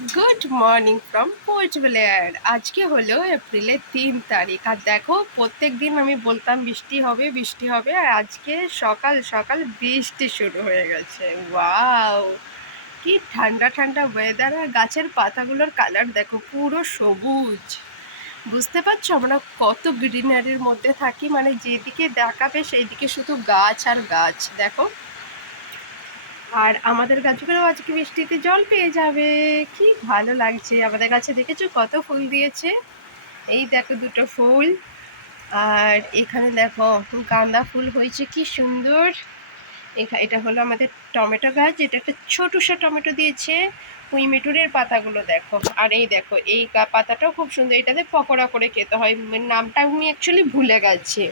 Good morning from port Blair. আজকে হলো এপ্রিলের 3 তারিখ, আর দেখো প্রত্যেক দিন আমি বলতাম বৃষ্টি হবে বৃষ্টি হবে, আর আজকে সকাল সকাল বৃষ্টি শুরু হয়ে গেছে। ওয়াও, কি ঠান্ডা ঠান্ডা ওয়েদার! আর গাছের পাতাগুলোর কালার দেখো, পুরো সবুজ। বুঝতে পারছো আমরা কত গ্রিনারির মধ্যে থাকি, মানে যেদিকে দেখাবে সেই দিকে শুধু গাছ আর গাছ। দেখো, আর আমাদের গাছগুলো আজকে বৃষ্টিতে জল পেয়ে যাবে। কি ভালো লাগছে! আমাদের গাছে দেখেছো কত ফুল দিয়েছে? এই দেখো দুটো ফুল। আর এখানে দেখো গাঁদা ফুল হয়েছে, কি সুন্দর। এটা হলো আমাদের টমেটো গাছ, এটা একটা ছোটসা টমেটো দিয়েছে। কুইমেটুরের পাতাগুলো দেখো, আর এই দেখো এই পাতাটাও খুব সুন্দর, এটাতে পকোড়া করে খেতে হয়। নামটা আমি অ্যাকচুয়ালি ভুলে গেছি।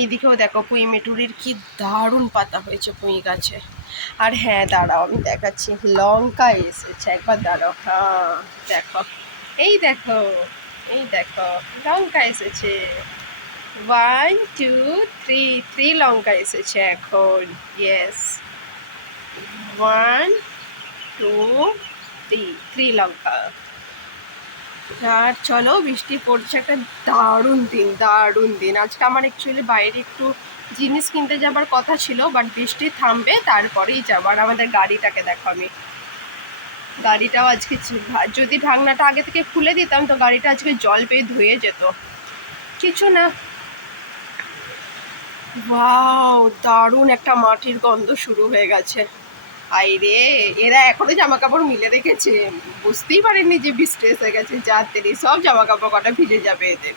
এইদিকেও দেখো পুঁই মেটুরির কি দারুণ পাতা হয়েছে পুঁই গাছে। আর হ্যাঁ, দাঁড়াও আমি দেখাচ্ছি, লঙ্কা এসেছে, একবার দাঁড়াও। হ্যাঁ দেখো, এই দেখো, এই দেখো লঙ্কা এসেছে। 1 2 3 লঙ্কা এসেছে এখন। ইয়েস, 1 2 3 লঙ্কা। আর চলো, বৃষ্টি পড়ছে, একটা দারুণ দিন, দারুণ দিন আজকে। আমার অ্যাকচুয়ালি বাইরে একটু জিনিস কিনতে যাবার কথা ছিল, বাট বৃষ্টি থামবে তারপরেই যাবো। আর আমাদের গাড়িটাকে দেখো, আমি গাড়িটাও আজকে যদি ঢাকনাটা আগে থেকে খুলে দিতাম তো গাড়িটা আজকে জল পেয়ে ধুয়ে যেত। কিছু না। ওয়াও, দারুণ একটা মাটির গন্ধ শুরু হয়ে গেছে। আইরে, এরা এখনো জামা কাপড় মিলে রেখেছে, বুঝতেই পারেনি যে বৃষ্টি এসে গেছে। যার তেরি সব জামা কাপড় কটা ভিজে যাবে এদের।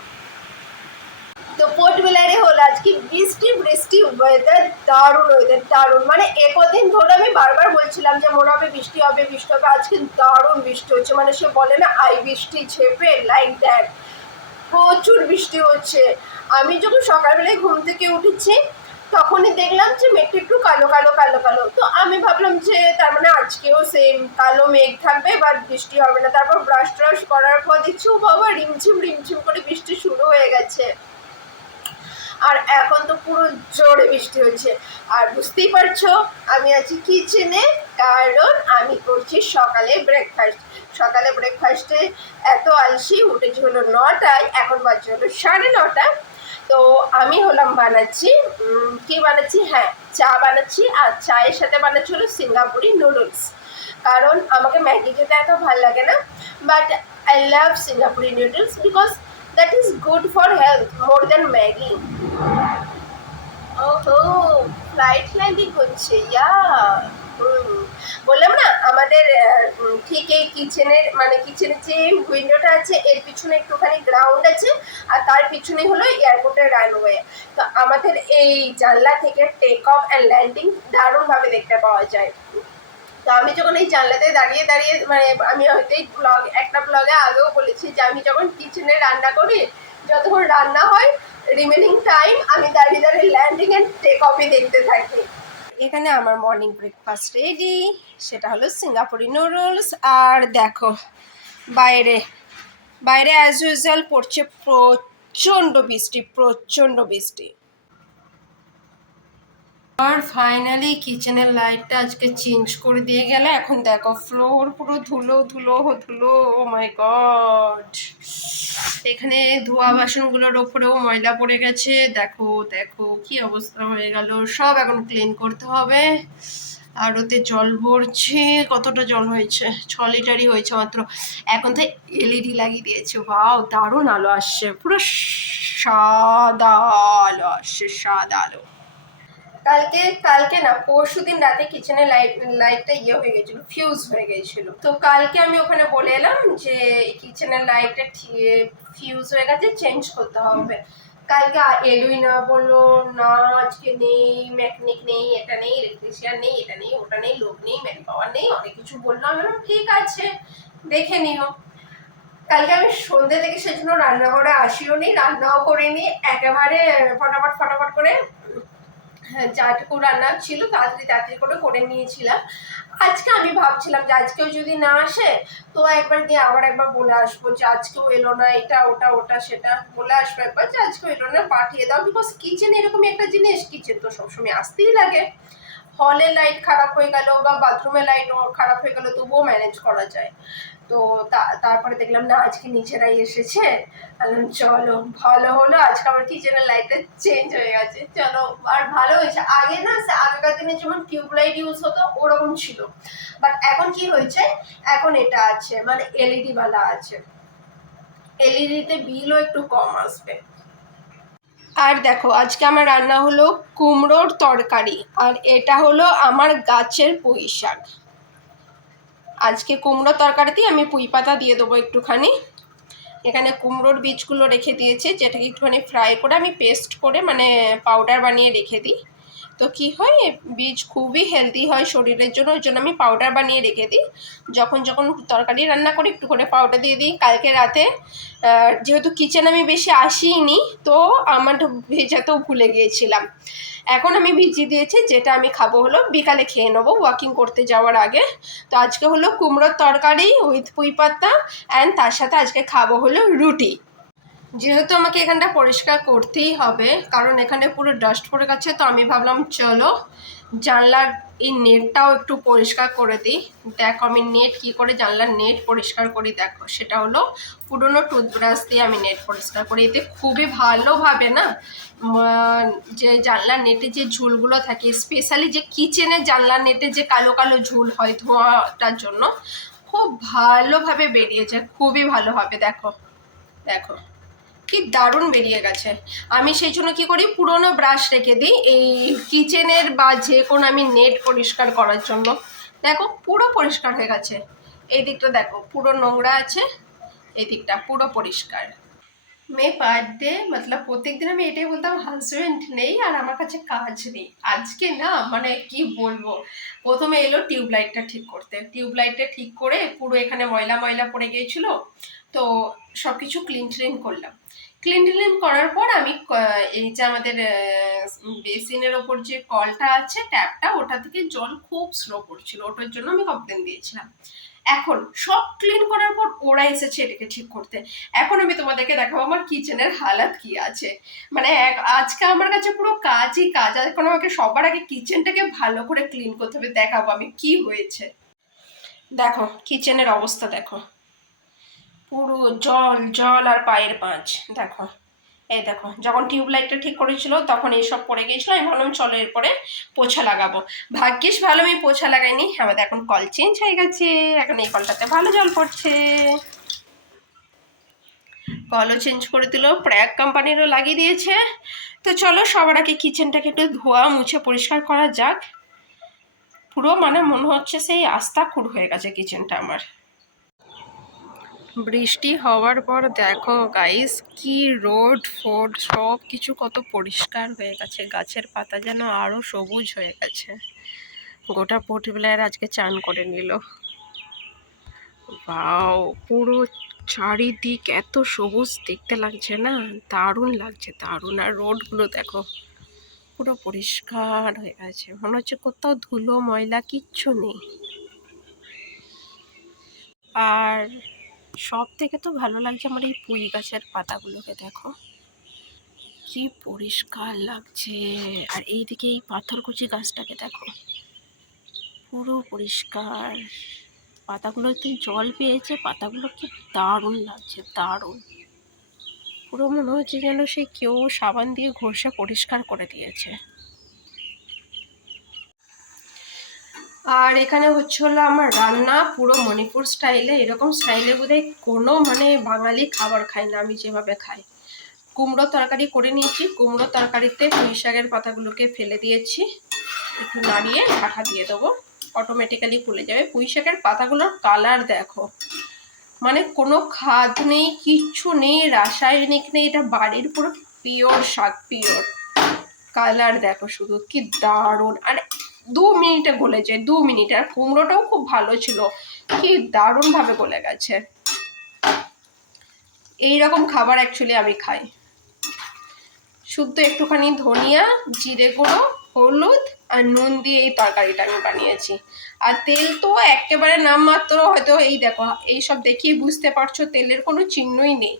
তো পোর্ট ব্লেয়ারে হলো আজকে বৃষ্টি বৃষ্টি ওয়েদার, দারুণ ওয়েদার, দারুণ। মানে একদিন ধরে আমি বারবার বলছিলাম যে মনে হবে বৃষ্টি হবে বৃষ্টি হবে, আজকে দারুণ বৃষ্টি হচ্ছে। মানে সে বলে না, আই বৃষ্টি ঝেপে, লাইক দ্যাট। প্রচুর বৃষ্টি হচ্ছে। আমি যখন সকালবেলায় ঘুম থেকে উঠেছি তখনই দেখলাম যে মেঘটা একটু কালো কালো কালো কালো। তো আমি ভাবলাম যে তার মানে আজকেও সেম কালো মেঘ থাকবে, বাট বৃষ্টি হবে না। তারপর ব্রাশ ট্রাশ করার পর দেখছি ও বাবা, রিমঝিম রিমঝিম করে বৃষ্টি শুরু হয়ে গেছে। আর এখন তো পুরো জোরে বৃষ্টি হচ্ছে। আর বুঝতেই পারছো আমি আছি কিচেনে, কারণ আমি করছি সকালে ব্রেকফাস্ট। সকালে ব্রেকফাস্টে এত আলসি, উঠেছি হলো 9টায়, এখন বাজছে হলো 9:30। তো আমি হলাম বানাচ্ছি, কি বানাচ্ছি, হ্যাঁ চা বানাচ্ছি। আর চায়ের সাথে বানাচ্ছি হলো সিঙ্গাপুরি নুডলস। কারণ আমাকে ম্যাগি খেতে এত ভালো লাগে না, but I love Singapuri noodles because that is good for health more than Maggie. ওহো, ফ্লাইট ল্যান্ডিং হচ্ছে, ইয়া। বললাম না আমাদের ঠিক এই কিচেনের, মানে কিচেনের যে উইন্ডোটা আছে এর পিছনে একটুখানি গ্রাউন্ড আছে, আর তার পিছনে হলো এয়ারপোর্টের রানওয়ে। তো আমাদের এই জানলা থেকে টেক অফ অ্যান্ড ল্যান্ডিং দারুণভাবে দেখতে পাওয়া যায়। তো আমি যখন এই জানলাতে দাঁড়িয়ে দাঁড়িয়ে, মানে আমি হয়তো এই একটা ব্লগে আগেও বলেছি যে আমি যখন কিচেনে রান্না করি, যতক্ষণ রান্না হয় রিমেনিং টাইম আমি দাঁড়িয়ে দাঁড়িয়ে ল্যান্ডিং অ্যান্ড টেক অফই দেখতে থাকি। এখানে আমার মর্নিং ব্রেকফাস্ট রেডি, সেটা হলো সিঙ্গাপুরি নুডলস। আর দেখো বাইরে, বাইরে অ্যাজ ইউজুয়াল পড়ছে প্রচণ্ড বৃষ্টি, প্রচণ্ড বৃষ্টি। আর ফাইনালি কিচেনের লাইটটা আজকে চেঞ্জ করে দিয়ে গেলে, এখন দেখো ফ্লোর পুরো ধুলো ধুলো ধুলো। ও মাই গড, এখানে ধোয়া বাসনগুলোর ওপরেও ময়লা পড়ে গেছে। দেখো দেখো কি অবস্থা হয়ে গেল, সব এখন ক্লিন করতে হবে। আর ওতে জল ভরছে, কতটা জল হয়েছে, 6 লিটারই হয়েছে মাত্র। এখন তো এলইডি লাগিয়ে দিয়েছে, ওয়াও দারুণ আলো আসছে, পুরো সাদা আলো আসছে, সাদা আলো। কালকে কালকে না পরশুদিন রাতে কিচেনে লাইটটা ইয়ে হয়ে গেছিল, ফিউজ হয়ে গেছিল। তো কালকে আমি ওখানে বলে এলাম যে কিচেনের লাইটটা ফিউজ হয়ে গেছে, চেঞ্জ করতে হবে। কালকে এলোই না, বললো না আজকে নেই, মেকানিক নেই, এটা নেই, ইলেকট্রিশিয়ান নেই, এটা নেই, ওটা নেই, লোক নেই, ম্যান পাওয়ার নেই, অনেক কিছু বললো। আমি বললাম ঠিক আছে, দেখে নিও। কালকে আমি সন্ধ্যে থেকে সেজন্য রান্নাঘরে আসিও নি, রান্নাও করিনি, একেবারে ফটাফট ফটাফট করে হ্যাঁ যাটুকু রান্না ছিল তাড়াতাড়ি তাড়াতাড়ি করে নিয়েছিলাম। আজকে আমি ভাবছিলাম যে আজকেও যদি না আসে তো একবার গিয়ে আবার একবার বলে আসবো যে আজকেও এলো না, এটা ওটা ওটা সেটা বলে আসবো একবার যে আজকেও এলো না, পাঠিয়ে দাও। বিকজ কিচেন এরকমই একটা জিনিস, কিচেন তো সবসময় আসতেই লাগে। হলের লাইট খারাপ হয়ে গেল বা বাথরুমের লাইট খারাপ হয়ে গেল তবুও ম্যানেজ করা যায়। তো তারপরে দেখলাম না আজকে নিজেরাই এসেছে, চলো ভালো হলো, আজকে আমার কিচেনের লাইটটা চেঞ্জ হয়ে গেছে, চলো। আর ভালো হয়েছে, আগে না আগেকার দিনে যেমন টিউবলাইট ইউজ হতো ওরকম ছিল, বাট এখন কি হয়েছে, এখন এটা আছে মানে এলইডি বালা আছে, এলইডিতে বিলও একটু কম আসবে। আর দেখো আজকে আমার রান্না হলো কুমড়োর তরকারি, আর এটা হলো আমার গাছের পুঁই শাক। আজকে কুমড়োর তরকারিতেই আমি পুঁই পাতা দিয়ে দেবো একটুখানি। এখানে কুমড়োর বীজগুলো রেখে দিয়েছে, যেটাকে একটুখানি ফ্রাই করে আমি পেস্ট করে মানে পাউডার বানিয়ে রেখে দিই। তো কি হয়, বীজ খুবই হেলদি হয় শরীরের জন্য, ওই জন্য আমি পাউডার বানিয়ে রেখে দিই। যখন যখন তরকারি রান্না করি একটু করে পাউডার দিয়ে দিই। কালকে রাতে যেহেতু কিচেন আমি বেশি আসিনি, তো আমার ভেজাতেও ভুলে গিয়েছিলাম। এখন আমি ভিজিয়ে দিয়েছি, যেটা আমি খাবো হলো বিকালে খেয়ে নেবো ওয়াকিং করতে যাওয়ার আগে। তো আজকে হলো কুমড়োর তরকারি উইথ পুঁই পাতা, অ্যান্ড তার সাথে আজকে খাবো হলো রুটি। যেহেতু আমাকে এখানটা পরিষ্কার করতেই হবে, কারণ এখানে পুরো ডাস্ট পড়ে গেছে, তো আমি ভাবলাম চলো জানলার এই নেটটাও একটু পরিষ্কার করে দিই। দেখো আমি নেট কি করে জানলার নেট পরিষ্কার করি, দেখো সেটা হলো পুরোনো টুথব্রাশ দিয়ে আমি নেট পরিষ্কার করি। এতে খুবই ভালোভাবে না যে জানলার নেটে যে ঝুলগুলো থাকে, স্পেশালি যে কিচেনের জানলার নেটে যে কালো কালো ঝুল হয় ধোঁয়াটার জন্য, খুব ভালোভাবে বেরিয়ে যায়, খুবই ভালোভাবে। দেখো দেখো কি দারুণ বেরিয়ে গেছে। আমি সেই জন্য কি করি, পুরোনো ব্রাশ রেখে দিই এই কিচেনের বা যে কোনো আমি নেট পরিষ্কার করার জন্য। দেখো পুরো পরিষ্কার হয়ে গেছে, এই দিকটা দেখো পুরো নোংরা আছে, এই দিকটা পুরো পরিষ্কার। মে পার ডে মতলব প্রত্যেক দিন আমি এটাই বলতাম হাজবেন্ড নেই আর আমার কাছে কাজ নেই। আজকে না মানে কি বলবো, প্রথমে এলো টিউবলাইটটা ঠিক করতে, টিউবলাইটটা ঠিক করে পুরো এখানে ময়লা ময়লা পড়ে গিয়েছিল, তো সব কিছু ক্লিন করলাম। ক্লিন করার পর আমি এই যে আমাদের বেসিনের ওপর যে কলটা আছে ট্যাপটা, ওটা থেকে জল খুব স্লো পড়ছিল, ওটার জন্য আমি কমপ্লেন দিয়েছিলাম। এখন সব ক্লিন করার পর ওরা এসেছে এটাকে ঠিক করতে। এখন আমি তোমাদেরকে দেখাবো আমার কিচেনের হালাত কি আছে। মানে আজকে আমার কাছে পুরো কাজই কাজ, এখন আমাকে সবার আগে কিচেনটাকে ভালো করে ক্লিন করতে হবে, দেখাবো আমি কি হয়েছে। দেখো কিচেনের অবস্থা দেখো, পুরো জল জল আর পায়ের পাঁচ। দেখো এই দেখো, যখন টিউবলাইটটা ঠিক করেছিল তখন এইসব পড়ে গিয়েছিল, আমি ভাবলাম চলো এরপরে পোছা লাগাবো। ভাগ্যিস ভালো আমি পোছা লাগাইনি, আমাদের এখন কল চেঞ্জ হয়ে গেছে, এখন এই কলটাতে ভালো জল পড়ছে। কলও চেঞ্জ করে দিল, প্র্যাক কোম্পানিরও লাগিয়ে দিয়েছে। তো চলো সবার আগে কিচেনটাকে একটু ধোয়া মুছে পরিষ্কার করা যাক। পুরো মানে মনে হচ্ছে সেই আস্তা খুঁড় হয়ে গেছে কিচেনটা আমার। বৃষ্টি হওয়ার পর দেখো গাইস কি রোড ফোড সব কিছু কত পরিষ্কার হয়ে গেছে, গাছের পাতা যেন আরো সবুজ হয়ে গেছে। গোটা পরিবার আজকে চান করে নিল। বাও, পুরো চারিদিক এত সবুজ দেখতে লাগছে না, দারুণ লাগছে দারুণ। আর রোডগুলো দেখো পুরো পরিষ্কার হয়ে গেছে, মনে হচ্ছে কোথাও ধুলো ময়লা কিচ্ছু নেই। আর সব থেকে তো ভালো লাগছে আমার এই পুঁই গাছের পাতাগুলোকে, দেখো কি পরিষ্কার লাগছে। আর এইদিকে এই পাথরকুচি গাছটাকে দেখো পুরো পরিষ্কার, পাতাগুলোতে জল পেয়েছে, পাতাগুলো কি দারুণ লাগছে দারুণ। পুরো মনে হচ্ছে যেন সে কেউ সাবান দিয়ে ঘষে পরিষ্কার করে দিয়েছে। আর এখানে হচ্ছে হলো আমার রান্না পুরো মণিপুর স্টাইলে, এরকম স্টাইলে বোধহয় কোনো মানে বাঙালি খাবার খায় না আমি যেভাবে খাই। কুমড়ো তরকারি করে নিয়েছি, কুমড়ো তরকারিতে পুঁই শাকের পাতাগুলোকে ফেলে দিয়েছি, একটু নাড়িয়ে ঢাকা দিয়ে দেবো, অটোমেটিক্যালি ফুলে যাবে। পুঁই শাকের পাতাগুলোর কালার দেখো, মানে কোনো খাদ নেই কিচ্ছু নেই, রাসায়নিক নেই, এটা বাড়ির পুরো পিওর শাক, পিওর। কালার দেখো শুধু কি দারুণ, আর 2 মিনিটে গলে যায়, 2 মিনিট। আর কুমড়োটাও খুব ভালো ছিল, কি দারুণ ভাবে গলে গেছে। এইরকম খাবার অ্যাকচুয়ালি আমি খাই। শুদ্ধ একটুখানি ধনিয়া, জিরে গুঁড়ো, হলুদ আর নুন দিয়ে এই তরকারিটা আমি বানিয়েছি। আর তেল তো একেবারে নামমাত্র, হয়তো এই দেখো এইসব দেখেই বুঝতে পারছো তেলের কোনো চিহ্নই নেই।